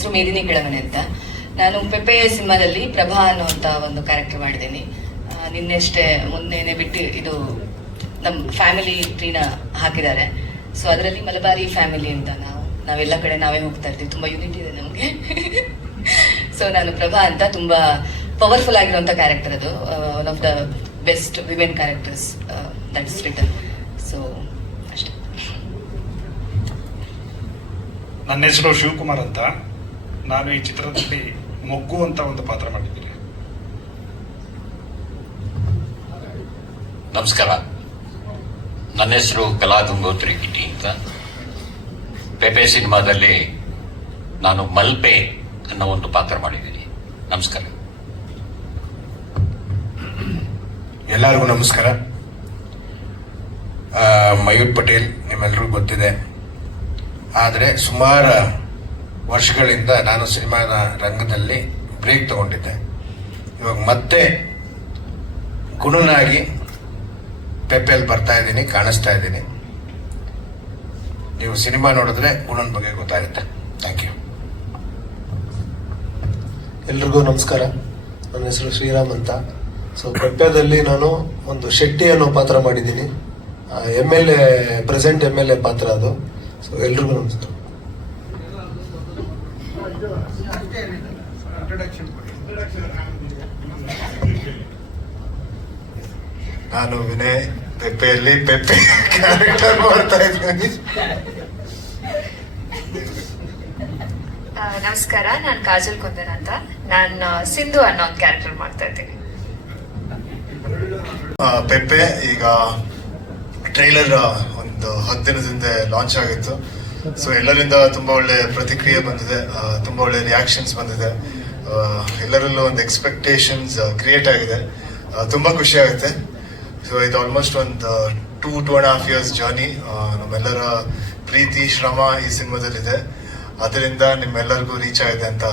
ಹೆಸರು ಮೇದಿನಿ ಕೆಳಮನೆ ಅಂತ. ನಾನು ಪೆಪೆ ಸಿನಿಮಾದಲ್ಲಿ ಪ್ರಭಾ ಅನ್ನುವಂಥ ಒಂದು ಕ್ಯಾರೆಕ್ಟರ್ ಮಾಡಿದ್ದೀನಿ. ನಿನ್ನೆಷ್ಟೇ ಮೊನ್ನೆನೆ ಬಿಟ್ಟು ಇದು ನಮ್ಮ ಫ್ಯಾಮಿಲಿ ಟ್ರೀನ ಹಾಕಿದ್ದಾರೆ. ಸೊ ಅದರಲ್ಲಿ ಮಲಬಾರಿ ಫ್ಯಾಮಿಲಿ ಅಂತ ನಾವು, ನಾವೆಲ್ಲ ಕಡೆ ನಾವೇ ಹೋಗ್ತಾ ಇರ್ತೀವಿ. ತುಂಬ ಯೂನಿಟ್ ಇದೆ ನಮಗೆ. ಸೊ ನಾನು ಪ್ರಭಾ ಅಂತ ತುಂಬ ಪವರ್ಫುಲ್ ಆಗಿರುವಂಥ ಕ್ಯಾರೆಕ್ಟರ್ ಅದು. One of the best women characters that's written so ಅಷ್ಟೇ. ನನ್ನ ಹೆಸರು ಶಿವಕುಮಾರ್ ಅಂತ. ನಾನು ಈ ಚಿತ್ರದಲ್ಲಿ ಮೊಗ್ಗು ಅಂತ ಒಂದು ಪಾತ್ರ ಮಾಡಿದ್ದೀನಿ. ನಮಸ್ಕಾರ. ನನ್ನ ಹೆಸರು ಕಲಾಗಂಗೋತ್ರಿ ಕಿಟಿ ಅಂತ. ಪೆಪೆ ಸಿನಿಮಾದಲ್ಲಿ ನಾನು ಮಲ್ಪೆ ಅನ್ನೋ ಒಂದು ಪಾತ್ರ ಮಾಡಿದ್ದೀನಿ. ನಮಸ್ಕಾರ. ಎಲ್ಲರಿಗೂ ನಮಸ್ಕಾರ. ಆ, ಮಯೂರ್ ಪಟೇಲ್ ನಿಮ್ಮೆಲ್ಲರಿಗೂ ಗೊತ್ತಿದೆ. ಆದರೆ ಸುಮಾರು ವರ್ಷಗಳಿಂದ ನಾನು ಸಿನಿಮಾನ ರಂಗದಲ್ಲಿ ಬ್ರೇಕ್ ತಗೊಂಡಿದ್ದೆ. ಇವಾಗ ಮತ್ತೆ ಗುಣನಾಗಿ ಪೆಪ್ಪೆಯಲ್ಲಿ ಬರ್ತಾ ಇದ್ದೀನಿ, ಕಾಣಿಸ್ತಾ ಇದ್ದೀನಿ. ನೀವು ಸಿನಿಮಾ ನೋಡಿದ್ರೆ ಗುಣನ ಬಗ್ಗೆ ಗೊತ್ತಾಗುತ್ತೆ. ಥ್ಯಾಂಕ್ ಯು ಎಲ್ರಿಗೂ ನಮಸ್ಕಾರ. ನನ್ನ ಹೆಸರು ಶ್ರೀರಾಮ್ ಅಂತ. ಸೊ ಪೆಪ್ಪೆದಲ್ಲಿ ನಾನು ಒಂದು ಶೆಟ್ಟಿ ಅನ್ನೋ ಪಾತ್ರ ಮಾಡಿದ್ದೀನಿ. M L A present M L A ಪಾತ್ರ ಅದು. ಸೊ ಎಲ್ರಿಗೂ ನಮಸ್ಕಾರ. ನಾನು ವಿನಯ್ ಪೆಪ್ಪೆಯಲ್ಲಿ ಪೆಪ್ಪೆ ಕ್ಯಾರೆಕ್ಟರ್ ಮಾಡ್ತಾ ಇದ್ದೀನಿ. ನಮಸ್ಕಾರ ನಾನು ಕಾಜಲ್ ಕುಂದನ್ ಅಂತ. ನಾನು ಸಿಂಧು ಅನ್ನೋ ಒಂದು ಕ್ಯಾರೆಕ್ಟರ್ ಮಾಡ್ತಾ ಇದ್ದೀನಿ. ಪೆಪ್ಪೆ ಈಗ ಟ್ರೈಲರ್ ಒಂದು ಹತ್ತು ದಿನದಿಂದ ಲಾಂಚ್ ಆಗಿತ್ತು. ಸೊ ಎಲ್ಲರಿಂದ ತುಂಬಾ ಒಳ್ಳೆ ಪ್ರತಿಕ್ರಿಯೆ ಬಂದಿದೆ. ತುಂಬಾ ಒಳ್ಳೆ ರಿಯಾಕ್ಷನ್ಸ್ ಬಂದಿದೆ. ಎಲ್ಲರಲ್ಲೂ ಒಂದು ಎಕ್ಸ್ಪೆಕ್ಟೇಷನ್ಸ್ ಕ್ರಿಯೇಟ್ ಆಗಿದೆ. ತುಂಬ ಖುಷಿ ಆಗುತ್ತೆ. ಸೊ ಇದು ಆಲ್ಮೋಸ್ಟ್ ಒಂದು two two and half years journey ನಮ್ಮೆಲ್ಲರ ಪ್ರೀತಿ, ಶ್ರಮ ಈ ಸಿನಿಮಾದಲ್ಲಿದೆ. ಅದರಿಂದ ನಿಮ್ಮೆಲ್ಲರಿಗೂ ರೀಚ್ ಆಗಿದೆ ಅಂತ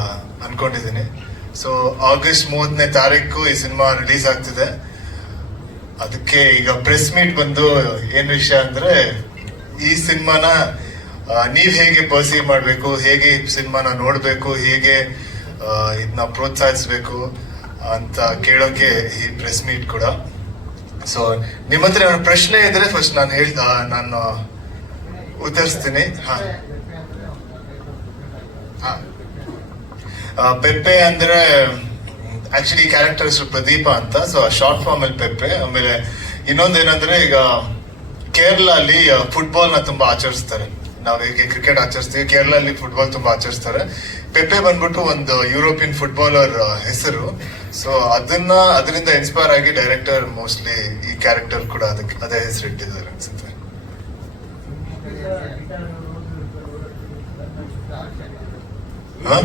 ಅನ್ಕೊಂಡಿದ್ದೀನಿ. ಸೊ ಆಗಸ್ಟ್ ಮೂವತ್ತನೇ ತಾರೀಕು ಈ ಸಿನಿಮಾ ರಿಲೀಸ್ ಆಗ್ತಿದೆ. ಅದಕ್ಕೆ ಈಗ ಪ್ರೆಸ್ ಮೀಟ್ ಬಂದು ಏನು ವಿಷಯ ಅಂದ್ರೆ, ಈ ಸಿನಿಮಾನ ನೀವು ಹೇಗೆ ಪರ್ಸೀವ್ ಮಾಡಬೇಕು, ಹೇಗೆ ಸಿನಿಮಾನ ನೋಡ್ಬೇಕು, ಹೇಗೆ ಇದನ್ನ ಪ್ರೋತ್ಸಾಹಿಸಬೇಕು ಅಂತ ಕೇಳೋಕೆ ಈ ಪ್ರೆಸ್ ಮೀಟ್ ಕೂಡ. ಸೊ ನಿಮ್ಮ ಹತ್ರ ಏನಾದ್ರು ಪ್ರಶ್ನೆ ಇದ್ರೆ ಫಸ್ಟ್ ನಾನು ಹೇಳ್ದ ನಾನು ಉತ್ತರಿಸ್ತೀನಿ. ಪೆಪ್ಪೆ ಅಂದ್ರೆ ಆಕ್ಚುಲಿ ಕ್ಯಾರೆಕ್ಟರ್ ಹೆಸರು ಪ್ರದೀಪ ಅಂತ. ಸೊ ಶಾರ್ಟ್ ಫಾರ್ಮ್ ಅಲ್ಲಿ ಪೆಪ್ಪೆ. ಆಮೇಲೆ ಇನ್ನೊಂದೇನಂದ್ರೆ ಈಗ ಕೇರಳ ಅಲ್ಲಿ ಫುಟ್ಬಾಲ್ನ ತುಂಬಾ ಆಚರಿಸ್ತಾರೆ. ನಾವು ಹೇಗೆ ಕ್ರಿಕೆಟ್ ಆಚರಿಸ್ತೀವಿ ಕೇರಳ ಅಲ್ಲಿ ಫುಟ್ಬಾಲ್ ತುಂಬಾ ಆಚರಿಸ್ತಾರೆ. ಪೆಪ್ಪೆ ಬಂದ್ಬಿಟ್ಟು ಒಂದು ಯುರೋಪಿಯನ್ ಫುಟ್ಬಾಲರ್ ಹೆಸರು. ಸೊ ಅದನ್ನ, ಅದರಿಂದ ಇನ್ಸ್ಪೈರ್ ಆಗಿ ಡೈರೆಕ್ಟರ್ ಮೋಸ್ಟ್ಲಿ ಈ ಕ್ಯಾರೆಕ್ಟರ್ ಕೂಡ ಅದಕ್ಕೆ, ಅದೇ ಹೆಸರು ಇಟ್ಟಿದ್ದಾರೆ ಅನ್ಸುತ್ತೆ. ಹಾ?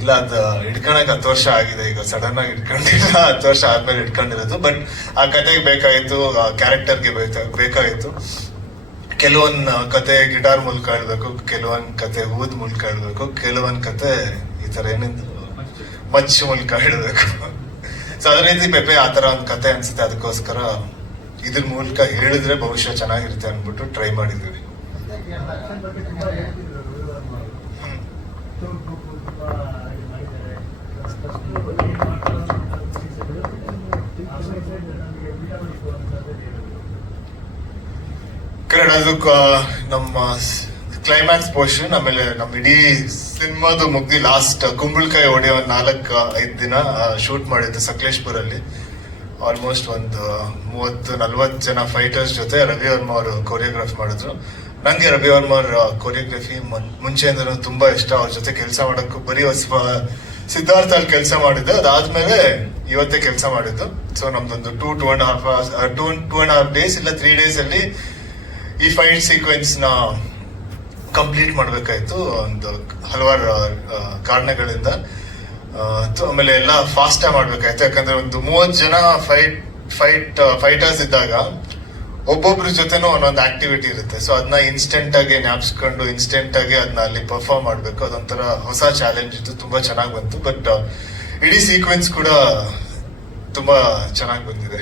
ಇಲ್ಲ ಅದು ಹಿಡ್ಕೊಳಕ್ ಹತ್ತು ವರ್ಷ ಆಗಿದೆ. ಈಗ ಸಡನ್ ಆಗಿ ಇಟ್ಕೊಂಡಿಲ್ಲ ಹತ್ತು ವರ್ಷ ಆದ್ಮೇಲೆ ಇಟ್ಕೊಂಡಿರೋದು ಬಟ್ ಆ ಕತೆಗೆ ಬೇಕಾಯಿತು, ಆ ಕ್ಯಾರೆಕ್ಟರ್ಗೆ ಬೇಕಾಯಿತು. ಕೆಲವೊಂದ್ ಕತೆ ಗಿಟಾರ್ ಮೂಲಕ ಹೇಳ್ಬೇಕು ಕೆಲವೊಂದ್ ಕತೆ ಊದ್ ಮೂಲಕ ಹೇಳ್ಬೇಕು ಕೆಲವೊಂದ್ ಕತೆ ಈ ತರ ಏನಿದ್ರು ಮಚ್ಚು ಮೂಲಕ ಹೇಳ್ಬೇಕು ಸೊ ಅದೇ ರೀತಿ ಪೆಪೆ ಆ ತರ ಒಂದ್ ಕತೆ ಅನ್ಸುತ್ತೆ. ಅದಕ್ಕೋಸ್ಕರ ಇದ್ರ ಮೂಲಕ ಹೇಳಿದ್ರೆ ಭವಿಷ್ಯ ಚೆನ್ನಾಗಿರುತ್ತೆ ಅನ್ಬಿಟ್ಟು ಟ್ರೈ ಮಾಡಿದ್ವಿ ಕರೆಕ್ಟ್ ನಮ್ಮ ಕ್ಲೈಮ್ಯಾಕ್ಸ್ ಪೋರ್ಷನ್ ಆಮೇಲೆ ನಮ್ಮ ಇಡೀ ಸಿನಿಮಾದು ಮುಗ್ದಿ ಲಾಸ್ಟ್ ಕುಂಬಳಕಾಯಿ ಹೊಡೆಯೋ ನಾಲ್ಕು, ಐದು ದಿನ ಶೂಟ್ ಮಾಡಿದ್ದು ಸಕಲೇಶ್ಪುರಲ್ಲಿ. ಆಲ್ಮೋಸ್ಟ್ ಒಂದು ಮೂವತ್ತು, ನಲ್ವತ್ತು ಜನ ಫೈಟರ್ಸ್ ಜೊತೆ ರವಿ ವರ್ಮ ಅವರು ಕೊರಿಯೋಗ್ರಾಫ್ ಮಾಡಿದ್ರು. ನನಗೆ ರವಿ ವರ್ಮ ಅವರ ಕೊರಿಯೋಗ್ರಫಿ ಮುಂಚೆಯಿಂದನೂ ತುಂಬಾ ಇಷ್ಟ. ಅವ್ರ ಜೊತೆ ಕೆಲಸ ಮಾಡೋಕ್ಕೂ ಬರೀ ಹೊಸ ಸಿದ್ಧಾರ್ಥ ಅಲ್ಲಿ ಕೆಲಸ ಮಾಡಿದ್ದೆ. ಅದಾದ್ಮೇಲೆ ಇವತ್ತೇ ಕೆಲಸ ಮಾಡಿದ್ದು. ಸೊ ನಮ್ದೊಂದು two two and half two two and half days ಇಲ್ಲ ತ್ರೀ ಡೇಸ್ ಅಲ್ಲಿ ಈ ಫೈಟ್ ಸೀಕ್ವೆನ್ಸ್ನ ಕಂಪ್ಲೀಟ್ ಮಾಡ್ಬೇಕಾಯ್ತು. ಒಂದು ಹಲವಾರು ಕಾರಣಗಳಿಂದ. ಆಮೇಲೆ ಎಲ್ಲ ಫಾಸ್ಟ್ ಮಾಡ್ಬೇಕಾಯ್ತು. ಯಾಕಂದ್ರೆ ಒಂದು ಮೂವತ್ತು ಜನ ಫೈಟ್ ಫೈಟ್ ಫೈಟರ್ಸ್ ಇದ್ದಾಗ ಒಬ್ಬೊಬ್ರ ಜೊತೆನೂ ಒಂದೊಂದು ಆಕ್ಟಿವಿಟಿ ಇರುತ್ತೆ. ಸೊ ಅದನ್ನ ಇನ್ಸ್ಟೆಂಟ್ ಆಗಿ ಜ್ಞಾಪಿಸ್ಕೊಂಡು ಇನ್ಸ್ಟೆಂಟ್ ಆಗಿ ಅದನ್ನ ಅಲ್ಲಿ ಪರ್ಫಾರ್ಮ್ ಮಾಡಬೇಕು. ಅದೊಂಥರ ಹೊಸ ಚಾಲೆಂಜ್ ಇತ್ತು. ತುಂಬಾ ಚೆನ್ನಾಗಿ ಬಂತು. ಬಟ್ ಇಡೀ ಸೀಕ್ವೆನ್ಸ್ ಕೂಡ ತುಂಬಾ ಚೆನ್ನಾಗಿ ಬಂದಿದೆ.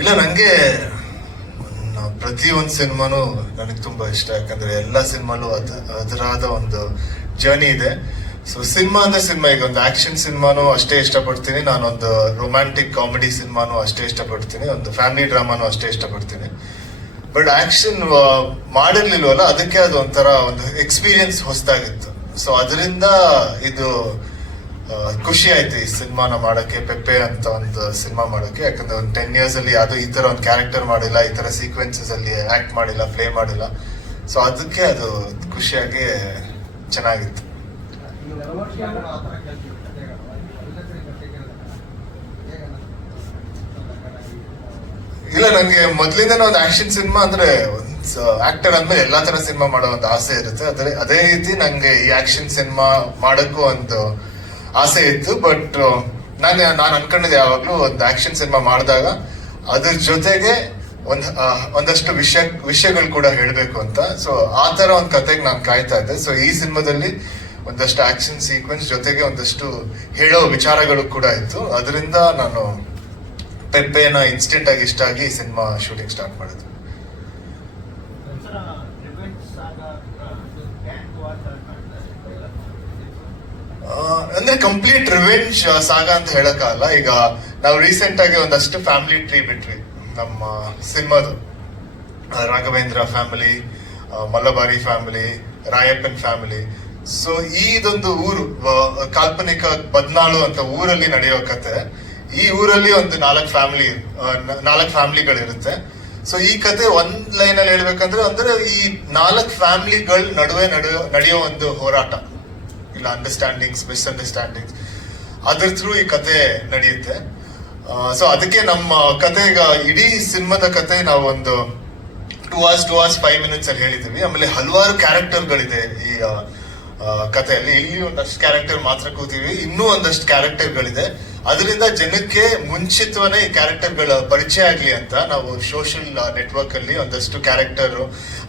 ಇಲ್ಲ ನಂಗೆ ಪ್ರತಿ ಒಂದು ಸಿನಿಮಾನು ನನಗೆ ತುಂಬಾ ಇಷ್ಟ. ಯಾಕಂದ್ರೆ ಎಲ್ಲ ಸಿನಿಮಾಲು ಅದ ಅದರಾದ ಒಂದು ಜರ್ನಿ ಇದೆ. ಸೊ ಸಿನಿಮಾ ಅಂದ್ರೆ ಸಿನಿಮಾ ಈಗ ಒಂದು ಆಕ್ಷನ್ ಸಿನಿಮಾನು ಅಷ್ಟೇ ಇಷ್ಟಪಡ್ತೀನಿ. ನಾನೊಂದು ರೊಮ್ಯಾಂಟಿಕ್ ಕಾಮಿಡಿ ಸಿನಿಮಾನು ಅಷ್ಟೇ ಇಷ್ಟಪಡ್ತೀನಿ. ಒಂದು ಫ್ಯಾಮಿಲಿ ಡ್ರಾಮಾನು ಅಷ್ಟೇ ಇಷ್ಟಪಡ್ತೀನಿ. ಬಟ್ ಆಕ್ಷನ್ ಮಾಡಿರ್ಲಿಲ್ವಲ್ಲ, ಅದಕ್ಕೆ ಅದು ಒಂಥರ ಒಂದು ಎಕ್ಸ್ಪೀರಿಯನ್ಸ್ ಹೊಸದಾಗಿತ್ತು. ಸೊ ಅದರಿಂದ ಇದು ಖುಷಿ ಆಯ್ತು ಈ ಸಿನಿಮಾನ ಮಾಡಕ್ಕೆ ಪೆಪ್ಪೆ ಅಂತ ಒಂದು ಸಿನಿಮಾ ಮಾಡಕ್ಕೆ. ಯಾಕಂದ್ರೆ ಒಂದು ಟೆನ್ ಇಯರ್ಸ್ ಅಲ್ಲಿ ಅದು ಈ ತರ ಒಂದು ಕ್ಯಾರೆಕ್ಟರ್ ಮಾಡಿಲ್ಲ, ಈ ತರ ಸೀಕ್ವೆನ್ಸಸ್ ಅಲ್ಲಿ ಆಕ್ಟ್ ಮಾಡಿಲ್ಲ ಪ್ಲೇ ಮಾಡಿಲ್ಲ. ಸೊ ಅದಕ್ಕೆ ಅದು ಖುಷಿಯಾಗಿ ಚೆನ್ನಾಗಿತ್ತು. ಇಲ್ಲ, ನಂಗೆ ಮೊದ್ಲಿಂದನೇ ಒಂದು ಆಕ್ಷನ್ ಸಿನಿಮಾ ಅಂದ್ರೆ ಆಕ್ಟರ್ ಅಂದ್ಮೇಲೆ ಎಲ್ಲಾ ತರ ಸಿನಿಮಾ ಮಾಡೋ ಒಂದು ಆಸೆ ಇರುತ್ತೆ. ಅದೇ ಅದೇ ರೀತಿ ನಂಗೆ ಈ ಆಕ್ಷನ್ ಸಿನಿಮಾ ಮಾಡಕ್ಕೂ ಒಂದು ಆಸೆ ಇತ್ತು. ಬಟ್ ನಾನು ನಾನು ಅನ್ಕೊಂಡಿದ್ದೆ ಯಾವಾಗ್ಲೂ ಒಂದು ಆಕ್ಷನ್ ಸಿನಿಮಾ ಮಾಡಿದಾಗ ಅದ್ರ ಜೊತೆಗೆ ಒಂದ್ ಒಂದಷ್ಟು ವಿಷಯ ವಿಷಯಗಳು ಕೂಡ ಹೇಳಬೇಕು ಅಂತ. ಸೊ ಆ ತರ ಒಂದು ಕತೆಗೆ ನಾನು ಕಾಯ್ತಾ ಇದ್ದೆ. ಸೊ ಈ ಸಿನಿಮಾದಲ್ಲಿ ಒಂದಷ್ಟು ಆಕ್ಷನ್ ಸೀಕ್ವೆನ್ಸ್ ಜೊತೆಗೆ ಒಂದಷ್ಟು ಹೇಳೋ ವಿಚಾರಗಳು ಕೂಡ ಇತ್ತು. ಅದರಿಂದ ನಾನು ಪೆಪ್ಪೆನ ಇನ್ಸ್ಟೆಂಟ್ ಆಗಿ ಇಷ್ಟ ಆಗಿ ಸಿನಿಮಾ ಶೂಟಿಂಗ್ ಸ್ಟಾರ್ಟ್ ಮಾಡಿದ್ವಿ ಆ, ಅಂದ್ರೆ ಕಂಪ್ಲೀಟ್ ರಿವೆಂಜ್ ಸಾಗ ಅಂತ ಹೇಳಕ್ಕಾಗಲ್ಲ. ಈಗ ನಾವು ರೀಸೆಂಟ್ ಆಗಿ ಒಂದಷ್ಟು ಫ್ಯಾಮಿಲಿ ಟ್ರೀ ಬಿಟ್ವಿ. ನಮ್ಮ ಸಿಂಹದ Raghavendra family Mallabari family Rayappan family so ಈ ಇದೊಂದು ಊರು ಕಾಲ್ಪನಿಕ ಬದ್ನಾಳು ಅಂತ ಊರಲ್ಲಿ ನಡೆಯೋ ಕತೆ. ಈ ಊರಲ್ಲಿ ಒಂದು ನಾಲ್ಕು ಫ್ಯಾಮಿಲಿ ನಾಲ್ಕು ಫ್ಯಾಮಿಲಿಗಳಿರುತ್ತೆ ಸೊ ಈ ಕತೆ ಒಂದ್ ಲೈನ್ ಅಲ್ಲಿ ಹೇಳ್ಬೇಕಂದ್ರೆ, ಅಂದ್ರೆ ಈ ನಾಲ್ಕು ಫ್ಯಾಮಿಲಿಗಳ ನಡುವೆ ನಡೆಯೋ ನಡೆಯೋ ಒಂದು ಹೋರಾಟ. ಇಲ್ಲ ಅಂಡರ್ಸ್ಟ್ಯಾಂಡಿಂಗ್ಸ್ ಮಿಸ್ಅಂಡರ್ಸ್ಟ್ಯಾಂಡಿಂಗ್ಸ್ ಅದ್ರ ಥ್ರೂ ಈ ಕತೆ ನಡೆಯುತ್ತೆ. ಸೊ ಅದಕ್ಕೆ ನಮ್ಮ ಕತೆ ಈಗ ಇಡೀ ಸಿನಿಮಾದ ಕತೆ ನಾವೊಂದು two hours two hours five minutes ಅಲ್ಲಿ ಹೇಳಿದ್ದೀವಿ. ಆಮೇಲೆ ಹಲವಾರು ಕ್ಯಾರೆಕ್ಟರ್ಗಳಿದೆ ಈ ಕಥೆಯಲ್ಲಿ ಇಲ್ಲಿ ಒಂದಷ್ಟು ಕ್ಯಾರೆಕ್ಟರ್ ಮಾತ್ರ ಕೂತೀವಿ. ಇನ್ನೂ ಒಂದಷ್ಟು ಕ್ಯಾರೆಕ್ಟರ್ಗಳಿದೆ ಅದರಿಂದ ಜನಕ್ಕೆ ಮುಂಚಿತವೇ ಈ ಕ್ಯಾರೆಕ್ಟರ್ಗಳ ಪರಿಚಯ ಆಗಲಿ ಅಂತ ನಾವು ಸೋಷಿಯಲ್ ನೆಟ್ವರ್ಕ್ ಅಲ್ಲಿ ಒಂದಷ್ಟು ಕ್ಯಾರೆಕ್ಟರ್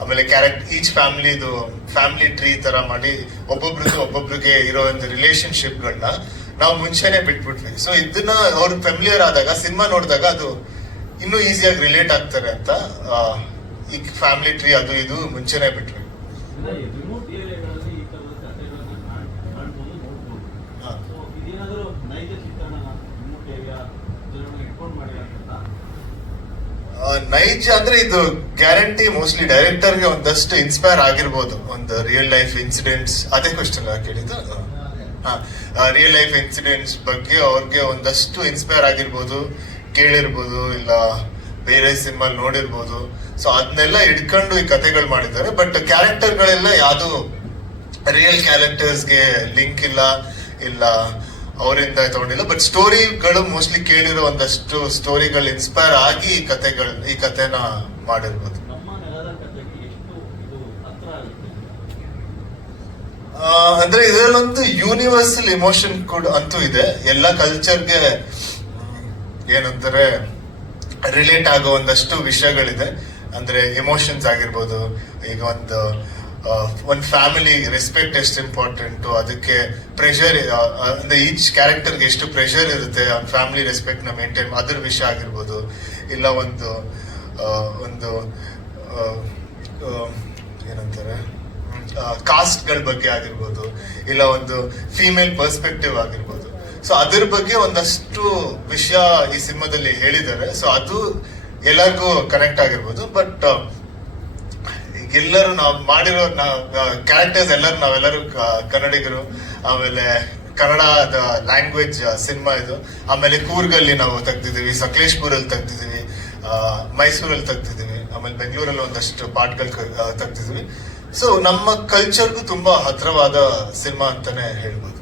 ಆಮೇಲೆ ಕ್ಯಾರೆಕ್ಟ್ ಈಚ್ ಫ್ಯಾಮಿಲಿದು ಫ್ಯಾಮಿಲಿ ಟ್ರೀ ತರ ಮಾಡಿ ಒಬ್ಬೊಬ್ರಿಗೆ ಒಬ್ಬೊಬ್ರಿಗೆ ಇರೋ ಒಂದು ರಿಲೇಶನ್ಶಿಪ್ಗಳನ್ನ ನಾವು ಮುಂಚೆನೆ ಬಿಟ್ಬಿಟ್ವಿ. ಸೊ ಇದನ್ನ ಅವ್ರ ಫೆಮಿಲಿಯರ್ ಆದಾಗ ಸಿನಿಮಾ ನೋಡಿದಾಗ ಅದು ಇನ್ನೂ ಈಸಿಯಾಗಿ ರಿಲೇಟ್ ಆಗ್ತಾರೆ ಅಂತ ಈ ಫ್ಯಾಮಿಲಿ ಟ್ರೀ ಅದು ಇದು ಮುಂಚೆನೆ ಬಿಟ್ವಿ. ನೈಜ ಅಂದ್ರೆ ಇದು ಗ್ಯಾರಂಟಿ ಮೋಸ್ಟ್ಲಿ ಡೈರೆಕ್ಟರ್ಗೆ ಒಂದಷ್ಟು ಇನ್ಸ್ಪೈರ್ ಆಗಿರ್ಬೋದು. ಒಂದು ರಿಯಲ್ ಲೈಫ್ ಇನ್ಸಿಡೆಂಟ್ಸ್ ಅದೇ ಕ್ವಶನ್ ಕೇಳಿದ್ದು. ರಿಯಲ್ ಲೈಫ್ ಇನ್ಸಿಡೆಂಟ್ಸ್ ಬಗ್ಗೆ ಅವ್ರಿಗೆ ಒಂದಷ್ಟು ಇನ್ಸ್ಪೈರ್ ಆಗಿರ್ಬೋದು, ಕೇಳಿರ್ಬೋದು, ಇಲ್ಲ ಬೇರೆ ಸಿನಿಮಾ ನೋಡಿರ್ಬೋದು. ಸೊ ಅದನ್ನೆಲ್ಲ ಇಟ್ಕೊಂಡು ಈ ಕತೆಗಳು ಮಾಡಿದ್ದಾರೆ. ಬಟ್ ಕ್ಯಾರೆಕ್ಟರ್ಗಳೆಲ್ಲ ಯಾವುದು ರಿಯಲ್ ಕ್ಯಾರೆಕ್ಟರ್ಸ್ಗೆ ಲಿಂಕ್ ಇಲ್ಲ ಇಲ್ಲ ಅವರಿಂದ ತಗೊಂಡಿಲ್ಲ. ಬಟ್ ಸ್ಟೋರಿಗಳು ಮೋಸ್ಟ್ಲಿ ಕೇಳಿರೋ ಒಂದಷ್ಟು ಸ್ಟೋರಿಗಳು ಇನ್ಸ್ಪೈರ್ ಆಗಿ ಈ ಕತೆಗಳು ಈ ಕಥೆನ ಮಾಡಿರ್ಬೋದು ನಮ್ಮ ನೆಲದ ಕಥೆಗೆ ಎಷ್ಟು ಇದು ಹತ್ರ ಆಗುತ್ತೆ ಆ, ಅಂದ್ರೆ ಇದರಲ್ಲೊಂದು ಯೂನಿವರ್ಸಲ್ ಇಮೋಷನ್ ಕೂಡ ಅಂತೂ ಇದೆ. ಎಲ್ಲ ಕಲ್ಚರ್ಗೆ ಏನಂತಾರೆ ರಿಲೇಟ್ ಆಗೋ ಒಂದಷ್ಟು ವಿಷಯಗಳಿದೆ. ಅಂದ್ರೆ ಎಮೋಷನ್ಸ್ ಆಗಿರ್ಬೋದು, ಈಗ ಒಂದು ಒಂದು ಫ್ಯಾಮಿಲಿ ರೆಸ್ಪೆಕ್ಟ್ ಎಷ್ಟು ಇಂಪಾರ್ಟೆಂಟ್ ಅದಕ್ಕೆ ಪ್ರೆಷರ್ ಅಂದ್ರೆ ಈಚ್ ಕ್ಯಾರೆಕ್ಟರ್ಗೆ ಎಷ್ಟು ಪ್ರೆಷರ್ ಇರುತ್ತೆ ಒಂದು ಫ್ಯಾಮಿಲಿ ರೆಸ್ಪೆಕ್ಟ್ನ ಮೇಂಟೈನ್ ಅದ್ರ ವಿಷಯ ಆಗಿರ್ಬೋದು. ಇಲ್ಲ ಒಂದು ಒಂದು ಏನಂತಾರೆ ಕಾಸ್ಟ್ಗಳ ಬಗ್ಗೆ ಆಗಿರ್ಬೋದು, ಇಲ್ಲ ಒಂದು ಫಿಮೇಲ್ ಪರ್ಸ್ಪೆಕ್ಟಿವ್ ಆಗಿರ್ಬೋದು. ಸೊ ಅದ್ರ ಬಗ್ಗೆ ಒಂದಷ್ಟು ವಿಷಯ ಈ ಸಿನಿಮಾದಲ್ಲಿ ಹೇಳಿದ್ದಾರೆ. ಸೊ ಅದು ಎಲ್ಲರಿಗೂ ಕನೆಕ್ಟ್ ಆಗಿರ್ಬೋದು. ಬಟ್ ಎಲ್ಲರೂ ನಾವು ಮಾಡಿರೋ ಕ್ಯಾರೆಕ್ಟರ್ಸ್ ಎಲ್ಲರೂ ನಾವೆಲ್ಲರೂ ಕನ್ನಡಿಗರು, ಆಮೇಲೆ ಕನ್ನಡದ ಲ್ಯಾಂಗ್ವೇಜ್ ಸಿನಿಮಾ ಇದು. ಆಮೇಲೆ ಕೂರ್ಗಲ್ಲಿ ನಾವು ತೆಗ್ದಿದ್ದೀವಿ ಸಕಲೇಶ್ಪುರಲ್ಲಿ ತೆಗ್ದಿದ್ದೀವಿ ಮೈಸೂರಲ್ಲಿ ತೆಗ್ದಿದ್ದೀವಿ, ಆಮೇಲೆ ಬೆಂಗಳೂರಲ್ಲಿ ಒಂದಷ್ಟು ಪಾರ್ಟ್ಗಳು ತೆಗ್ದಿದೀವಿ ಸೊ ನಮ್ಮ ಕಲ್ಚರ್ಗೂ ತುಂಬಾ ಹತ್ರವಾದ ಸಿನಿಮಾ ಅಂತಾನೆ ಹೇಳ್ಬೋದು.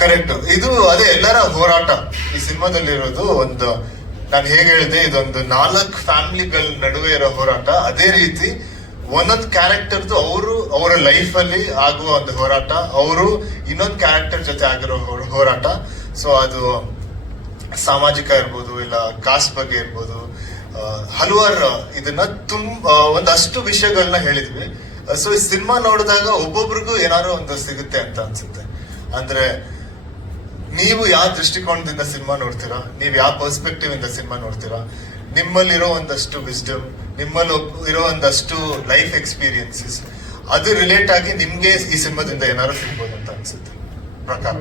ಕರೆಕ್ಟ್ ಇದು ಅದೇ ಎಲ್ಲರ ಹೋರಾಟ. ಈ ಸಿನಿಮಾದಲ್ಲಿರೋದು ಒಂದು ನಾನು ಹೇಗೆ ಹೇಳಿದೆ ಇದೊಂದು ನಾಲ್ಕು ಫ್ಯಾಮಿಲಿಗಳ ನಡುವೆ ಇರೋ ಹೋರಾಟ. ಅದೇ ರೀತಿ ಒಂದೊಂದು ಕ್ಯಾರೆಕ್ಟರ್ದು ಅವರು ಅವರ ಲೈಫ್ ಅಲ್ಲಿ ಆಗುವ ಒಂದು ಹೋರಾಟ ಅವರು ಇನ್ನೊಂದು ಕ್ಯಾರೆಕ್ಟರ್ ಜೊತೆ ಆಗಿರೋ ಹೋರಾಟ. ಸೊ ಅದು ಸಾಮಾಜಿಕ ಇರ್ಬೋದು, ಇಲ್ಲ ಕಾಸ್ಟ್ ಬಗ್ಗೆ ಇರ್ಬೋದು ಹಲವಾರು ಇದನ್ನ ತುಂಬ ಒಂದಷ್ಟು ವಿಷಯಗಳನ್ನ ಹೇಳಿದ್ವಿ. ಸೊ ಈ ಸಿನಿಮಾ ನೋಡಿದಾಗ ಒಬ್ಬೊಬ್ರಿಗೂ ಏನಾದ್ರು ಒಂದು ಸಿಗುತ್ತೆ ಅಂತ ಅನ್ಸುತ್ತೆ. ಅಂದ್ರೆ, ನೀವು ಯಾವ ದೃಷ್ಟಿಕೋನದಿಂದ ಸಿನಿಮಾ ನೋಡ್ತೀರಾ? ನೀವು ಯಾವ ಪರ್ಸ್ಪೆಕ್ಟಿವ್ ಇಂದ ಸಿನಿಮಾ ನೋಡ್ತೀರಾ? ನಿಮ್ಮಲ್ಲಿರೋ ಒಂದಷ್ಟು ವಿಸ್ಡಮ್ ನಿಮ್ಮಲ್ಲಿ ಇರೋ ಒಂದಷ್ಟು ಲೈಫ್ ಎಕ್ಸ್ಪೀರಿಯನ್ಸಸ್ ಅದು ರಿಲೇಟ್ ಆಗಿ ನಿಮ್ಗೆ ಈ ಸಿನಿಮಾದಿಂದ ಏನಾದ್ರು ಸಿಗ್ಬೋದು ಅಂತ ಅನ್ಸುತ್ತೆ. ಪ್ರಕಾರ.